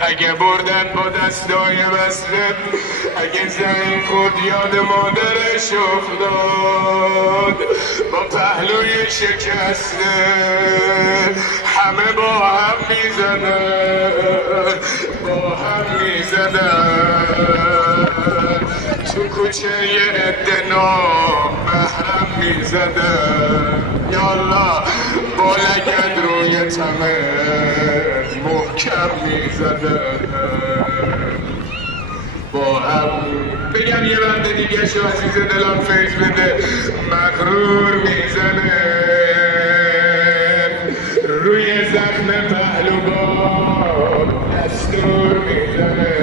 اگه بردن با دستای بسته، اگه زنگ خود یاد مادرش افتاد با پهلوی شکسته همه با هم میزدن، با هم میزدن تو کوچه عده نامحرم میزدن. یالا با لگد روی تمه محکم میزدن با هم. بگم یه بنده دیگه شو عزیز دلم فیض بده. مغرور میزنه روی زخم پهلوان دستور میزنه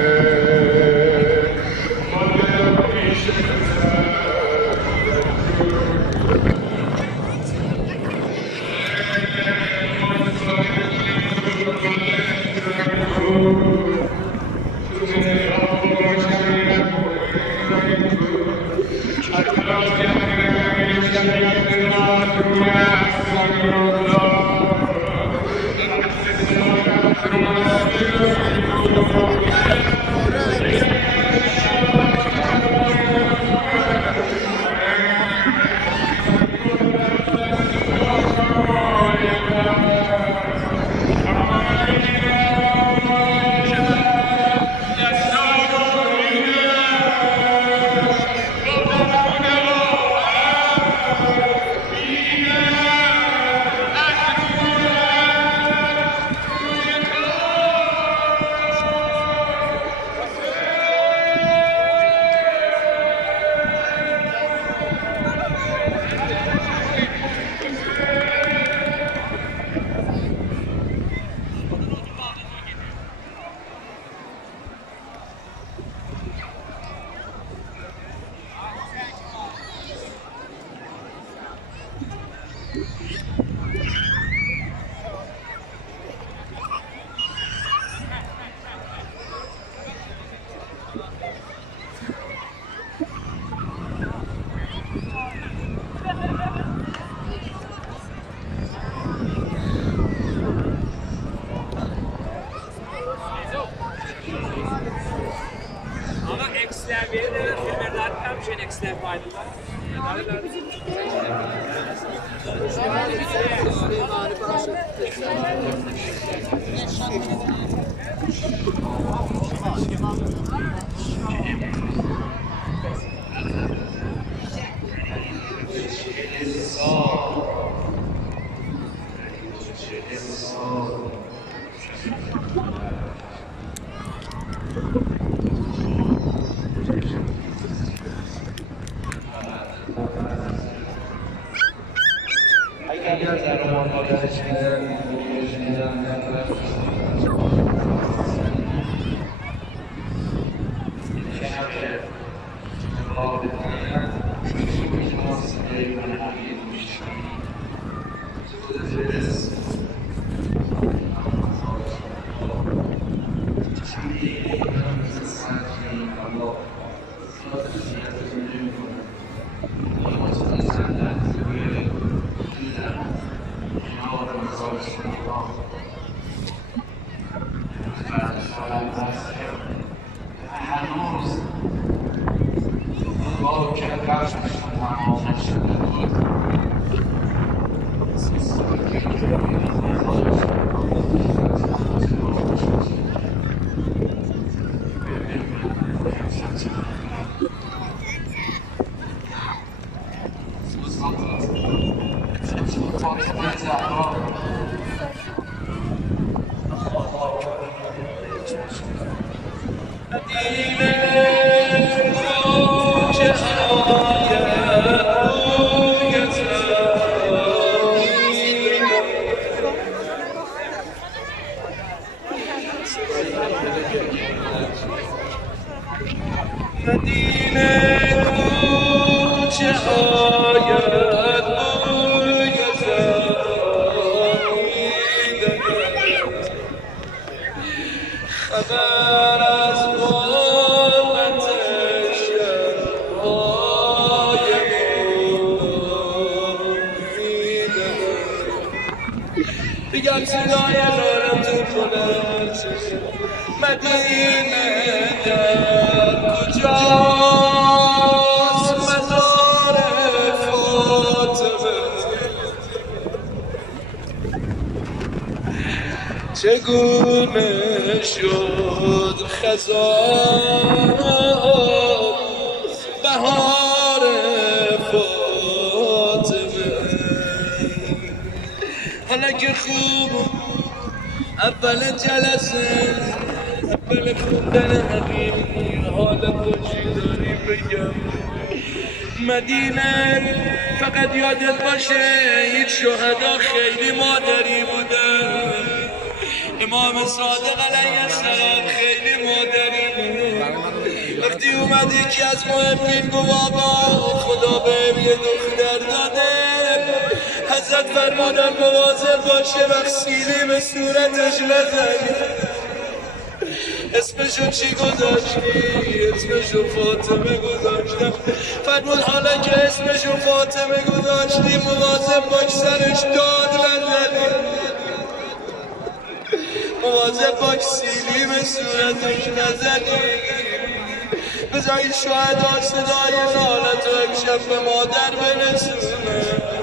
بگم صدای زارم تو کنم مدینه در کجاست مزار فاطمه چگونه شد خزان بهار فاطمه حالا که خوب اول جلسه اول خوندن حقیقی حال خوشی داری بگم مدینه فقط یادت باشه هیچ شهدا خیلی مادری بودن امام صادق علیه السلام خیلی مادری بودن وقتی اومد یکی از محبین گفت آقا خدا بهم یه دختر داده حضرت فرمودن مواظب باشه وقت سیلی به صورتش نزنی اسمشو چی گذاشتی؟ اسمشو فاطمه گذاشتم فرمود حالا که اسمشو فاطمه گذاشتی مواظب باش سرش داد نزنی مواظب باش سیلی به صورتش نزنی بذاری شهدا صدای نالتو امشب به مادر برسونه